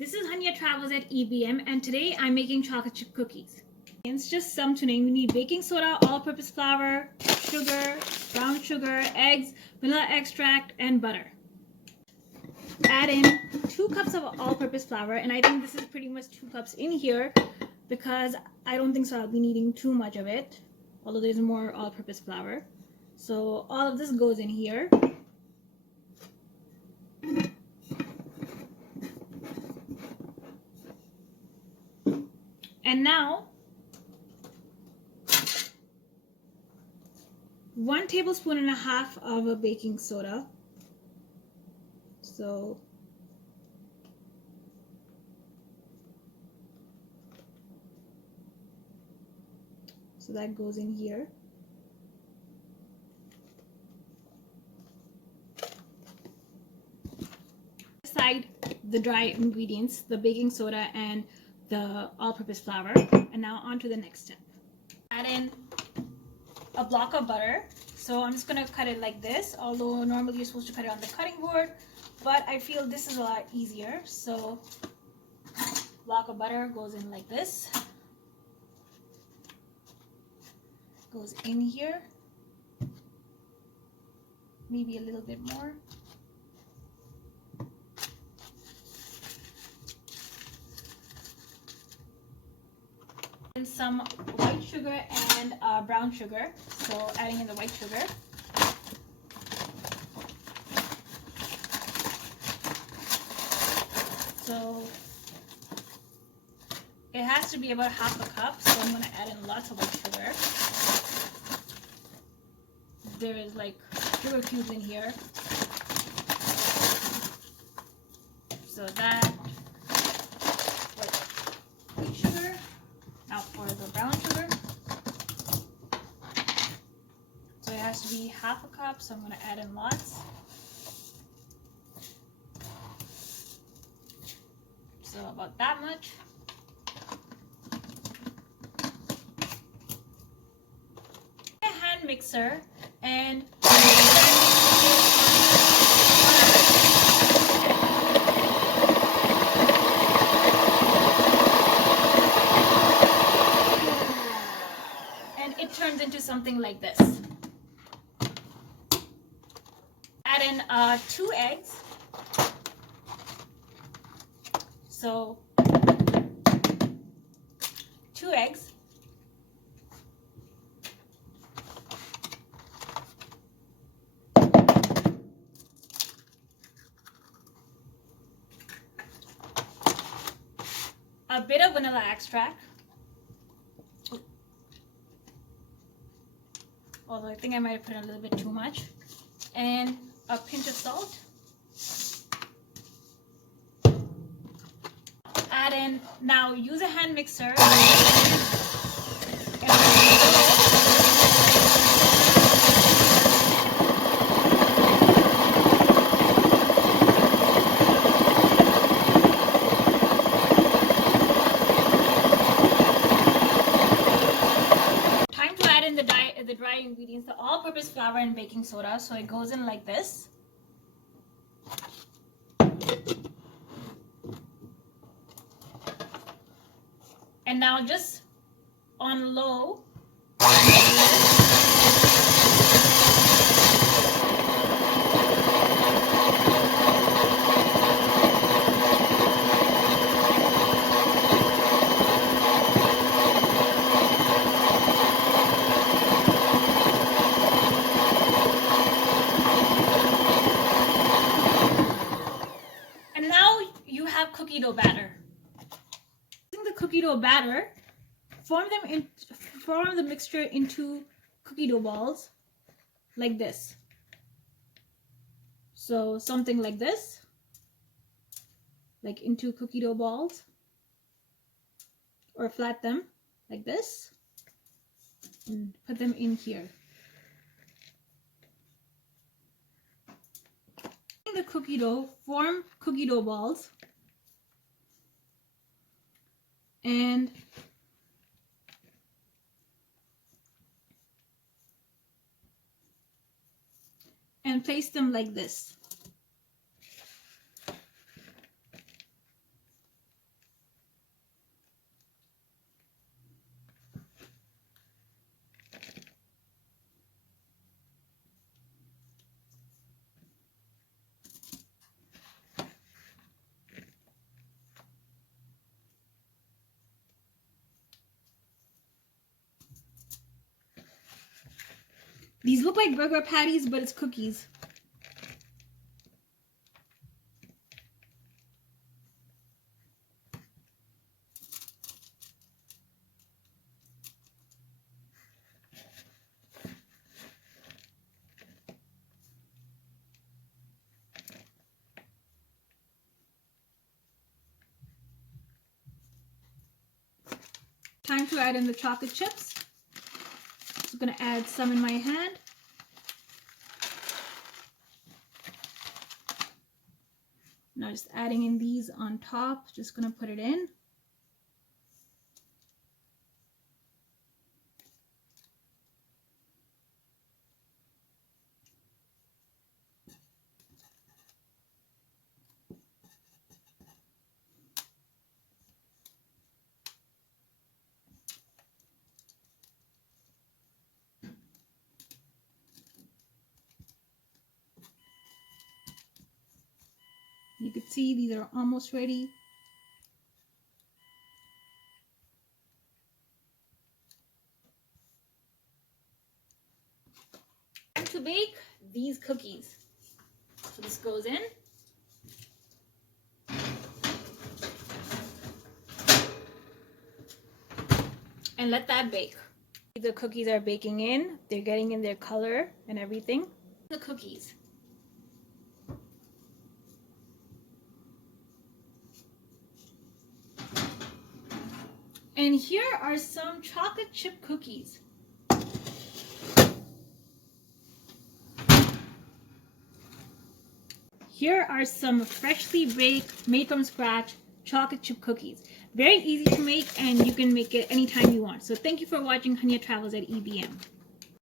This is Hunyah Travels at EBM, and today I'm making chocolate chip cookies. It's just some to name. We need baking soda, all-purpose flour, sugar, brown sugar, eggs, vanilla extract, and butter. Add in 2 cups of all-purpose flour, and I think this is pretty much 2 cups in here because I don't think so I'll be needing too much of it, although there's more all-purpose flour. So all of this goes in here. And now 1.5 tablespoons of a baking soda. So that goes in here. Aside the dry ingredients, the baking soda and the all-purpose flour, and now on to the next step. Add in a block of butter. So I'm just going to cut it like this, although normally you're supposed to cut it on the cutting board, but I feel this is a lot easier. So block of butter goes in like this, goes in here, maybe a little bit more. And some white sugar and brown sugar. So adding in the white sugar. So it has to be about 1/2 cup. So I'm going to add in lots of white sugar. There is like sugar cubes in here. So that white sugar. Now for the brown sugar. So it has to be 1/2 cup, so I'm going to add in lots. So about that much. A hand mixer and it turns into something like this. Add in 2 eggs. So 2 eggs. A bit of vanilla extract. Although I think I might have put in a little bit too much. And a pinch of salt. Add in, now use a hand mixer. Time to add in the dry ingredients, the all-purpose flour and baking soda. So it goes in like this. And now just on low. And now you have cookie dough batter. The cookie dough batter, form the mixture into cookie dough balls like this. So something like this, like into cookie dough balls, or flat them like this and put them in here. In the cookie dough, form cookie dough balls and place them like this. These look like burger patties, but it's cookies. Time to add in the chocolate chips. I'm going to add some in my hand. Now just adding in these on top, just going to put it in. You can see these are almost ready. Time to bake these cookies. So this goes in. And let that bake. The cookies are baking in. They're getting in their color and everything. The cookies. And here are some chocolate chip cookies. Here are some freshly baked, made from scratch chocolate chip cookies. Very easy to make, and you can make it anytime you want. So thank you for watching Hunyah Travels at EBM.